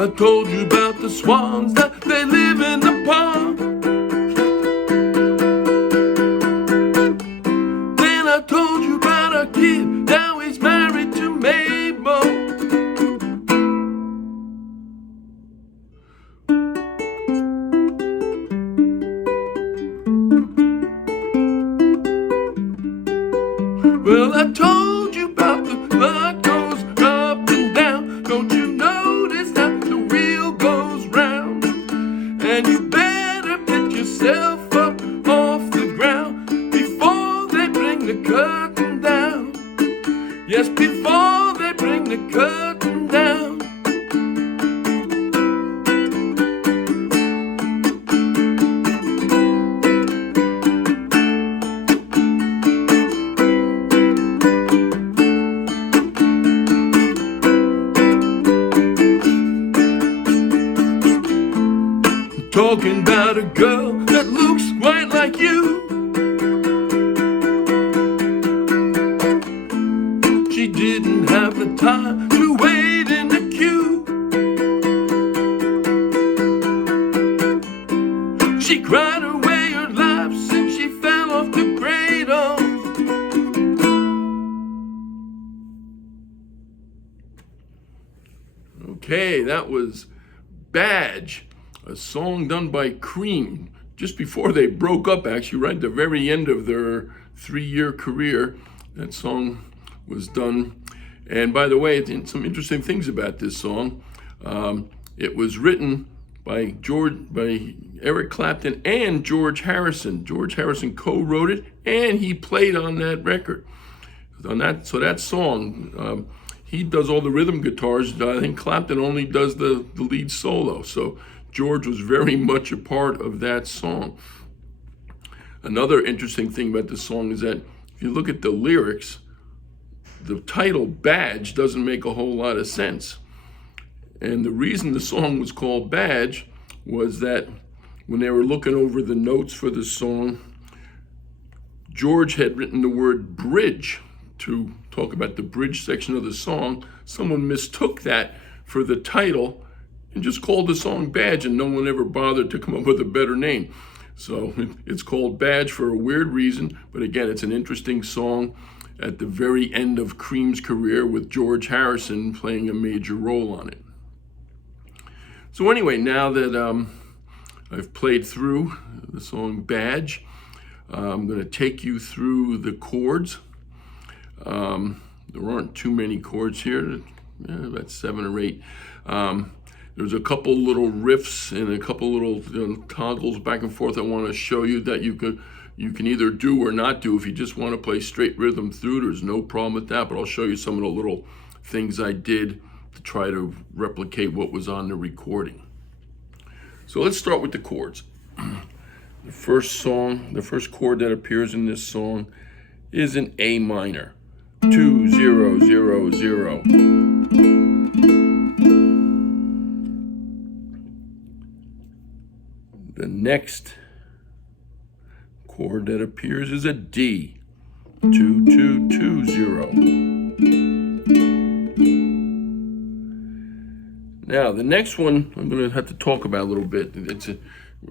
I told you about the swans, that they live in the pond. Then I told you about a kid, now he's married to Mabel. Well, I told you about the blood goes up and down. Don't you notice that the wheel goes round? And you better pick yourself up off the ground before they bring the curtain down. Yes, before they bring the curtain down. Talking about a girl that looks quite like you. She didn't have the time to wait in the queue. She cried away her life since she fell off the cradle. Okay, that was Badge, a song done by Cream just before they broke up, actually, right at the very end of their 3-year career. That song was done. And by the way, some interesting things about this song. It was written by Eric Clapton and George Harrison. George Harrison co-wrote it, and he played on that record. So that song, he does all the rhythm guitars. I think Clapton only does the lead solo. So George was very much a part of that song. Another interesting thing about this song is that if you look at the lyrics, the title Badge doesn't make a whole lot of sense. And the reason the song was called Badge was that when they were looking over the notes for the song, George had written the word bridge to talk about the bridge section of the song. Someone mistook that for the title and just called the song Badge, and no one ever bothered to come up with a better name. So it's called Badge for a weird reason, but again, it's an interesting song at the very end of Cream's career with George Harrison playing a major role on it. So anyway, now that I've played through the song Badge, I'm going to take you through the chords. There aren't too many chords here, about 7 or 8. There's a couple little riffs and a couple little toggles back and forth I want to show you that you can either do or not do. If you just want to play straight rhythm through, there's no problem with that, but I'll show you some of the little things I did to try to replicate what was on the recording. So let's start with the chords. The first chord that appears in this song is an A minor, 2 0 0 0. The next chord that appears is a D, 2 2 2 0. Now the next one I'm going to have to talk about a little bit. It's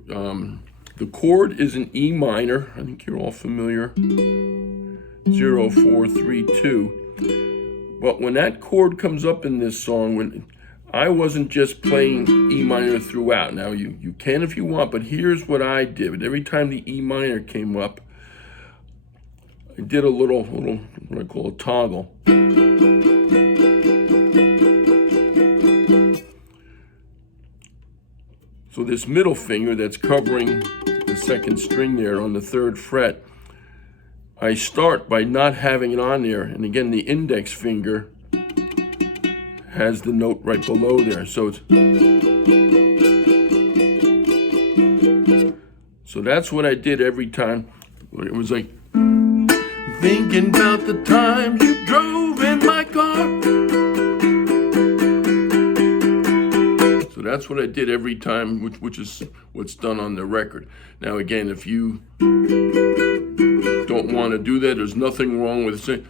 the chord is an E minor. I think you're all familiar. 0 4 3 2. But when that chord comes up in this song, I wasn't just playing E minor throughout. Now you can if you want, but here's what I did. Every time the E minor came up, I did a little what I call a toggle. So this middle finger that's covering the second string there on the 3rd fret, I start by not having it on there, and again the index finger has the note right below there. So that's what I did every time. It was like, thinking about the times you drove in my car. So that's what I did every time, which is what's done on the record. Now again, if you don't want to do that, there's nothing wrong with saying,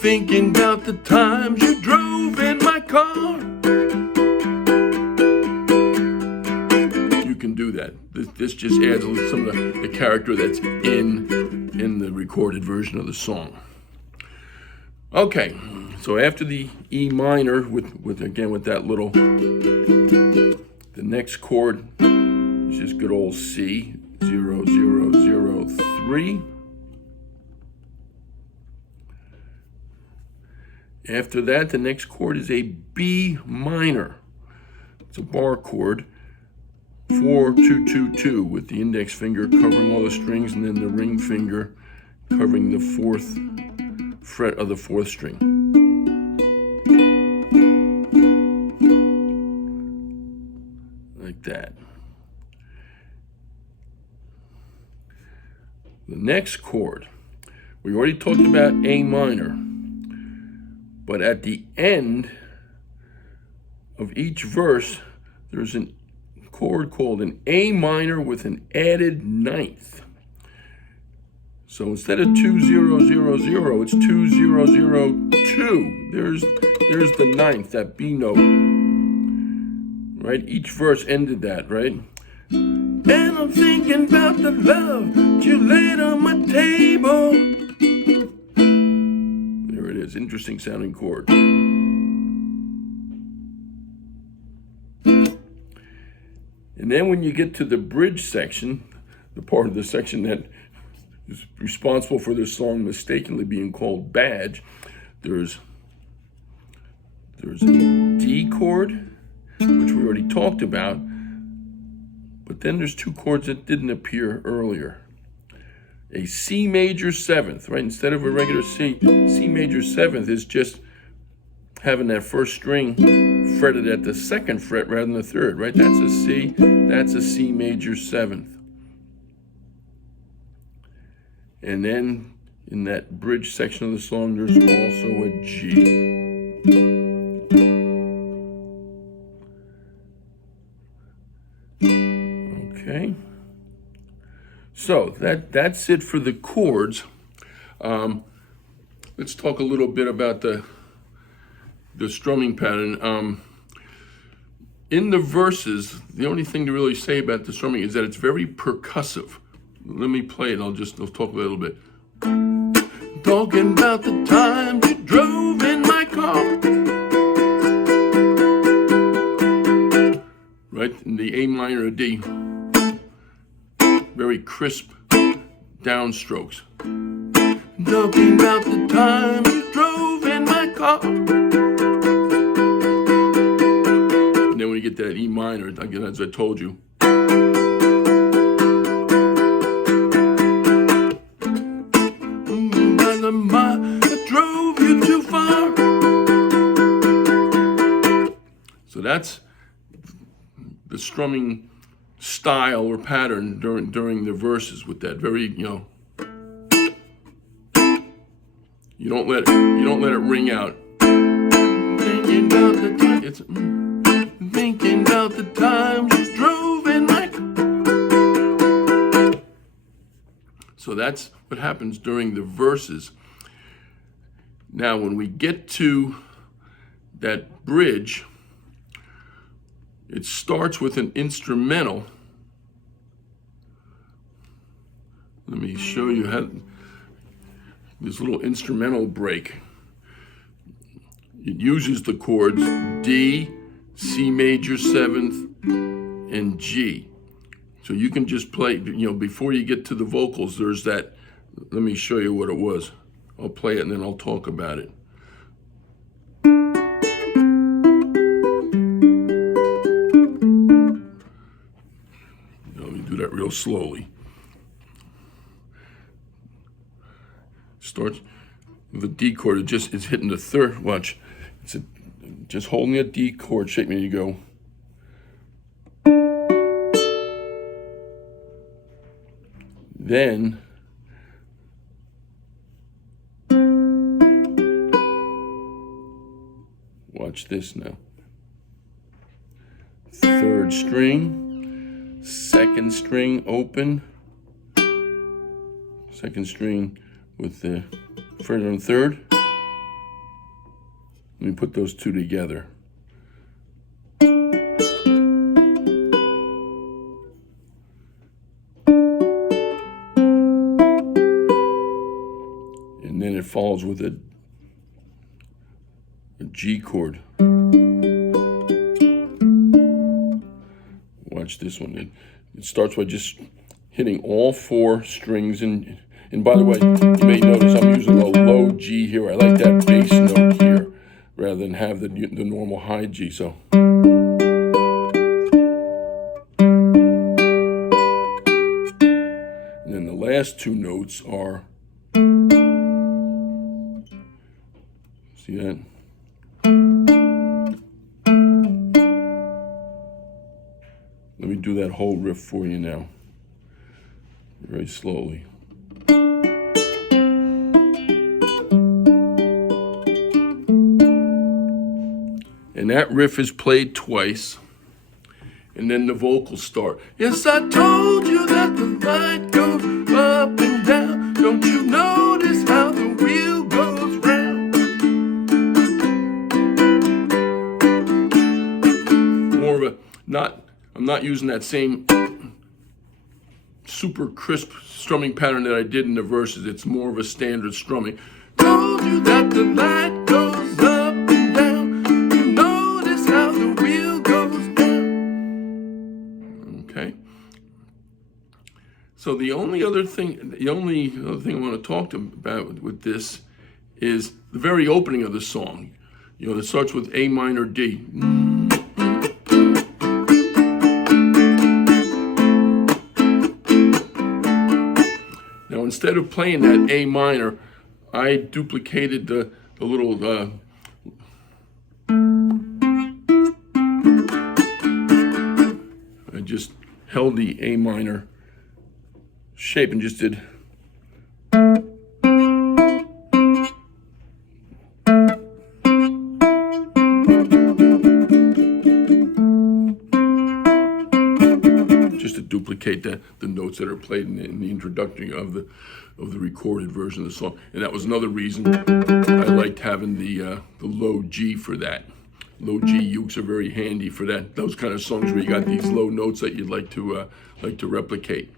thinking about the times you drove in my car. just adds some of the character that's in the recorded version of the song. Okay, so after the E minor with that little, the next chord is just good old C, 0, 0, 0, 3. After that, the next chord is a B minor. It's a bar chord, 4, 2, 2, 2, with the index finger covering all the strings and then the ring finger covering the 4th fret of the 4th string. Like that. The next chord, we already talked about A minor, but at the end of each verse, there's a chord called an A minor with an added ninth. So instead of 2, 0, 0, 0, it's 2, 0, 0, 2. There's the ninth, that B note. Right? Each verse ended that, right? And I'm thinking about the love that you laid on my table. There it is, interesting sounding chord. And then when you get to the bridge section, the part of the section that is responsible for this song mistakenly being called Badge, there's a D chord, which we already talked about, but then there's two chords that didn't appear earlier. A C major 7th, right? Instead of a regular C, C major 7th is just having that first string fretted at the 2nd fret rather than the 3rd, right? That's a C, that's a C major 7th. And then in that bridge section of the song, there's also a G. Okay. So that's it for the chords. Let's talk a little bit about the strumming pattern. In the verses, the only thing to really say about the strumming is that it's very percussive. Let me play it, I'll talk a little bit. Talking about the time you drove in my car. Right, in the A minor or D. Very crisp downstrokes. Talking about the time you drove in my car. And then when you get that E minor, again, as I told you, I drove you too far. So that's the strumming style or pattern during the verses with that very, you don't let it ring out. Thinking about the time, it's thinking about the times you drove in my car. So that's what happens during the verses. Now, when we get to that bridge, it starts with an instrumental. Let me show you how this little instrumental break. It uses the chords D, C major 7th, and G. So you can just play, before you get to the vocals, there's that. Let me show you what it was. I'll play it and then I'll talk about it. Let me do that real slowly. Starts with a D chord. It's hitting the 3rd. Watch. Just holding a D chord shape, and you go. Then watch this now. 3rd string, 2nd string open, 2nd string with the fret on 3rd. Let me put those two together. follows with a G chord. Watch this one. It starts by just hitting all 4 strings, and by the way, you may notice I'm using a low G here. I like that bass note here rather than have the normal high G. So. And then the last 2 notes are, see that? Let me do that whole riff for you now, very slowly. And that riff is played twice, and then the vocals start. Yes, I told you that the light goes up and down. Don't you notice how the wheel goes round? More of a, I'm not using that same super crisp strumming pattern that I did in the verses. It's more of a standard strumming. Told you that the light goes up and down. You notice how the wheel goes down. Okay. So the only other thing I want to talk about with this is the very opening of the song. You know, that starts with A minor D. Instead of playing that A minor, I duplicated the little I just held the A minor shape and just did duplicate the notes that are played in the introduction of the recorded version of the song. And that was another reason I liked having the low G for that. Low G ukes are very handy for that. Those kind of songs where you got these low notes that you'd like to replicate.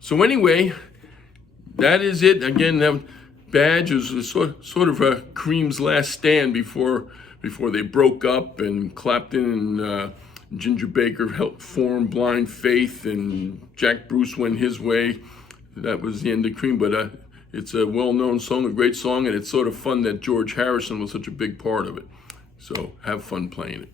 So anyway, that is it. Again, that Badge is sort of a Cream's last stand before they broke up, and Clapton and Ginger Baker helped form Blind Faith, and Jack Bruce went his way. That was the end of Cream, but it's a well-known song, a great song, and it's sort of fun that George Harrison was such a big part of it. So have fun playing it.